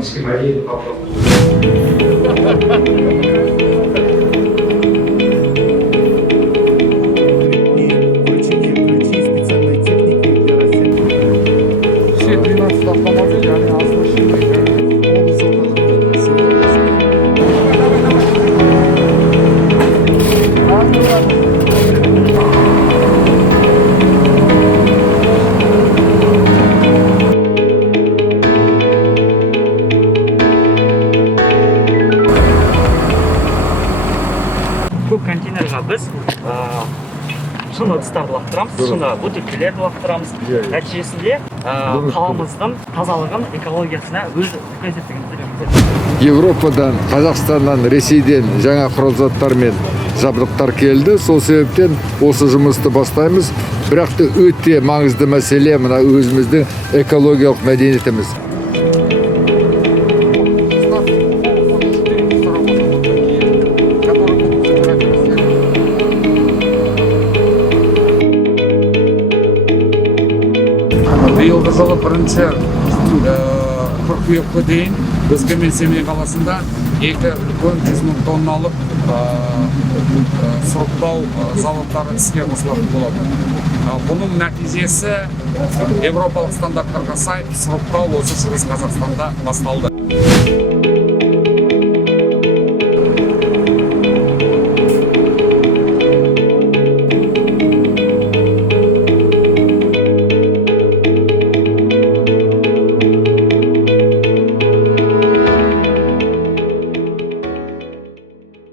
фактически мәдениет қалыптасу. Все 12 автомобилей, они оснащены көп контейнерға біз шыны ыдыстарды лақтырамыз, шыны бөтелкелерді лақтырамыз. Нәтижесінде қаламыздың тазалығын, экологиясына өз үлкен септігімізді тигізеді. Европадан, Қазақстаннан, Ресейден жаңа құрал заттар мен жабдықтар келді. Сол себептен осы жұмысты бастаймыз. Бірақ та өте маңызды мәселе мына өзіміздің экологиялық мәдениетіміз. биылғы жылы бірінші қыркүйекке дейін Өскемен Семей қаласында 2 үлкен 100 мың тонналық сұрыптау заводтары іске қосылатын болады. Бұның нәтижесі европалық стандарттарға сай сұрыптау осы Шығыс Қазақстанда басталды.